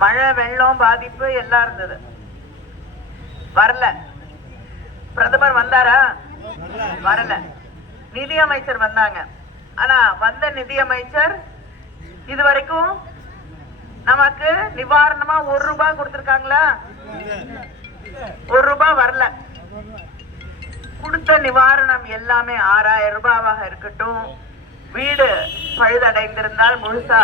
மழை வெள்ளம் பாதிப்பு எல்லாம் இருந்தது. வரல. பிரதமர் வந்தாரா? வரல. நிதி அமைச்சர் வந்தாங்க. ஆனா வந்த நிதி அமைச்சர் இது வரைக்கும் நமக்கு நிவாரணமா ஒரு ரூபாய் கொடுத்திருக்காங்களா? ஒரு ரூபாய் வரல. கொடுத்த நிவாரணம் எல்லாமே ஆறாயிரம் ரூபாவாக இருக்கட்டும். வீடு பழுதடைந்திருந்தால் முழுசா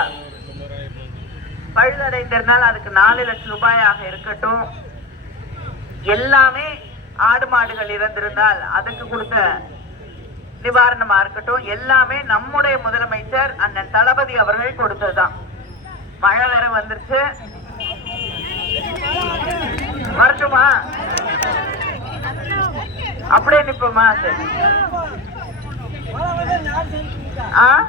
பழுதடைந்திருந்தால் அதுக்கு நாலு லட்சம் ரூபாயாக இருக்கட்டும். எல்லாமே ஆடு மாடுகள் இறந்திருந்தால் அதுக்கு கொடுத்த நிவாரணமா இருக்கட்டும். எல்லாமே நம்முடைய முதலமைச்சர் அண்ணன் தளபதி அவர்கள் கொடுத்ததுதான். மழை வேற வந்துருச்சு. வரட்டுமா? அப்படியே நிப்போமா? சரி. ஆ?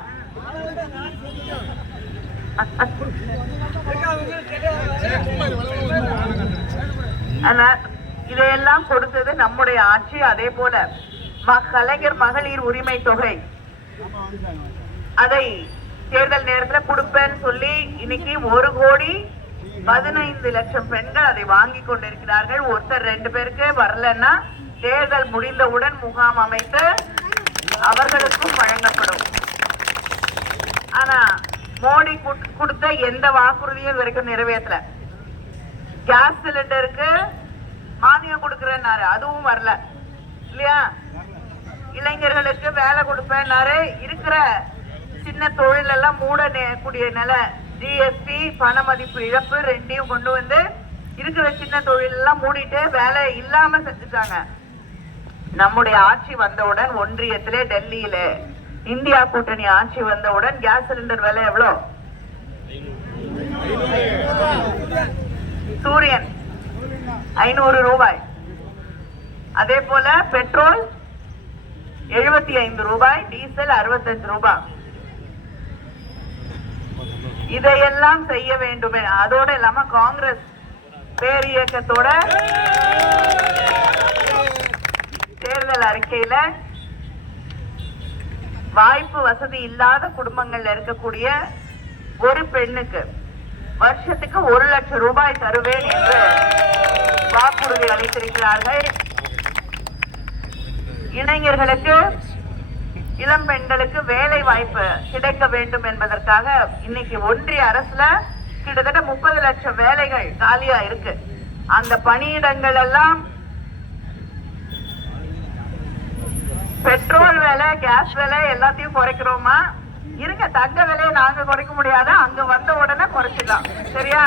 இதையெல்லாம் கொடுத்தது நம்முடைய ஆட்சி. அதே போல ம- கலைஞர் மகளிர் உரிமை தொகை. அதை தேர்தல் நேரத்துல கொடுப்பேன்னு சொல்லி இன்னைக்கு ஒரு கோடி பதினைந்து லட்சம் பெண்கள் அதை வாங்கி கொண்டிருக்கிறார்கள். ஒருத்தர் ரெண்டு பேருக்கு வரலன்னா தேர்தல் முடிந்தவுடன் முகாம் அமைத்து அவர்களுக்கும் வழங்கப்படும். ஆனா மோடி கொடுத்த எந்த வாக்குறுதியும் இது வரைக்கும் நிறைவேற்றல. கேஸ் சிலிண்டருக்கு மானியம் கொடுக்கறேன்னாரு. அதுவும் வரல. இல்லையா? இளைஞர்களுக்கு வேலை கொடுப்பேன்னாரு. இருக்கிற சின்ன தொழில் எல்லாம் மூட கூடிய நிலை. ஜிஎஸ்டி பண மதிப்பு இழப்பு ரெண்டையும் கொண்டு வந்து இருக்கிற சின்ன தொழில் எல்லாம் மூடிட்டு வேலை இல்லாம செஞ்சுட்டாங்க. நம்முடைய ஆட்சி வந்தவுடன் ஒன்றியத்திலே டெல்லியில இந்தியா கூட்டணி ஆட்சி வந்தவுடன் கேஸ் சிலிண்டர் விலை எவ்வளோ? சூரியன் ஐநூறு ரூபாய். அதே போல பெட்ரோல் எழுபத்தி ஐந்து ரூபாய் டீசல் அறுபத்தஞ்சு ரூபாய். இதையெல்லாம் செய்ய வேண்டுமே. அதோட இல்லாம காங்கிரஸ் பேரியக்கத்தோட தேர்தல் அறிக்கையில வாய்ப்பு வசதி இல்லாத குடும்பங்கள்ல இருக்கக்கூடிய ஒரு பெண்ணுக்கு வருஷத்துக்கு ஒரு லட்சம் ரூபாய் தருவேன் என்று வாக்குறுதி அளித்திருக்கிறார்கள். இளைஞர்களுக்கு இளம் பெண்களுக்கு வேலை வாய்ப்பு கிடைக்க வேண்டும் என்பதற்காக இன்னைக்கு ஒன்றிய அரசுல கிட்டத்தட்ட முப்பது லட்சம் வேலைகள் காலியா இருக்கு. அந்த பணியிடங்கள் எல்லாம் பெட்ரோல் விலை கேஸ் விலை எல்லாத்தையும் குறைக்கிறோமா? இருங்க தங்க விலையை நாங்க குறைக்க முடியாத. அங்க வந்த உடனே குறைச்சிடலாம். சரியா?